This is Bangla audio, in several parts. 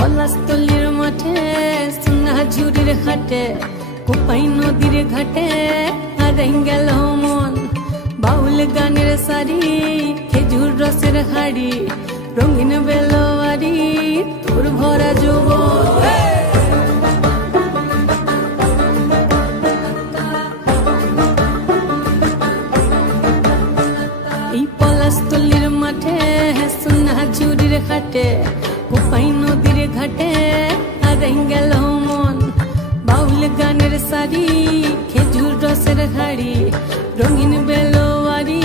পলাশতলির মাঠে সোনা ঝুড়ির হাটে কোপাই নদীর ঘাটে হারাই গেল মন বাউল গানের শাড়ি খেজুর রসের হাড়ি রঙিন বেলোয়ারি তোর ভরা যৌবন এই পলাশতলির মাঠে সোনা ঝুড়ির হাটে কোপাই নদীর ঘাটে হারাই গেল মন বাউল গানের শাড়ি খেজুর রসের হাড়ি রঙিন বেলোয়ারি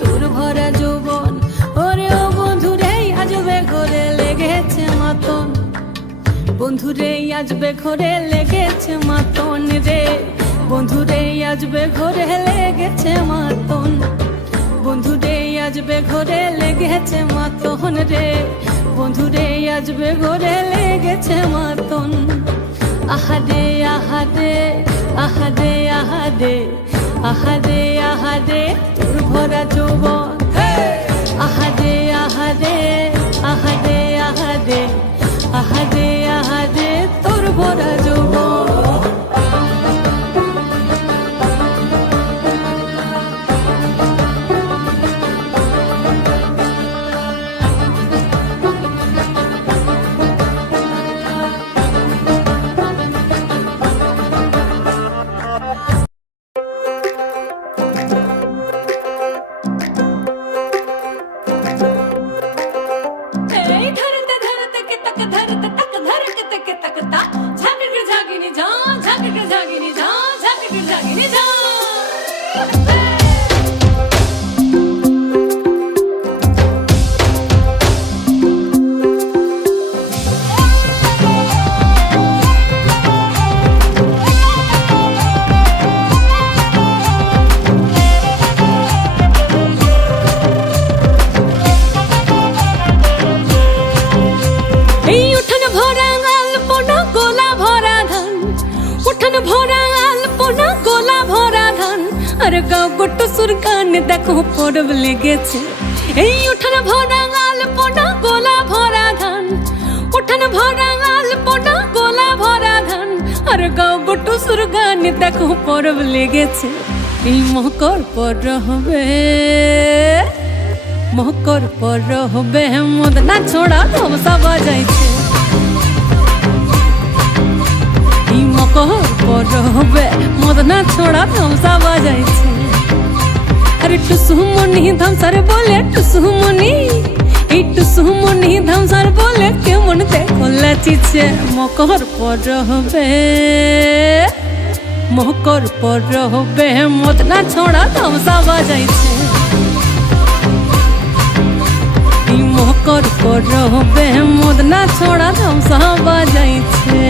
তোর ভরা যৌবন ওরে ও বন্ধুরে আজবে ঘরে লেগেছে মাতন বন্ধুরে আজবে ঘরে লেগেছে মাতন রে বন্ধুরে আজবে ঘরে লেগেছে মাতন বন্ধুরে আজবে ঘরে লেগেছে মাতন রে বন্ধুরে আজবে ঘরে লেগেছে মাতন আহারে আহারে আহারে আহারে আহারে আহারে তোর ভরা যৌবন আহারে আহারে আহারে আহারে আহারে আহারে তোর ভরা যৌবন আর গাও গোটো সুরগান দেখো পরব লেগেছে এই উঠান ভরা আলপনা গোলা ভরা ধান উঠান ভরা আলপনা গোলা ভরা ধান আর গাও গোটো সুরগান দেখো পরব লেগেছে এই মকর পর হবে মকর পর হবে মদনা ছোড়া ধমসা বাজাইছে মকর পর হবে মদনা ছোড়া ধমসা বাজাইছে আরে টুসুমনি ধমসার বলে টুসুমনি এই টুসুমনি ধমসার বলে কেমন দেখো লাচিছে মকর পর হবে মকর পর হবে মদনা ছোড়া ধমসা বাজাইছে এই মকর পর হবে মদনা ছোড়া ধমসা বাজাইছে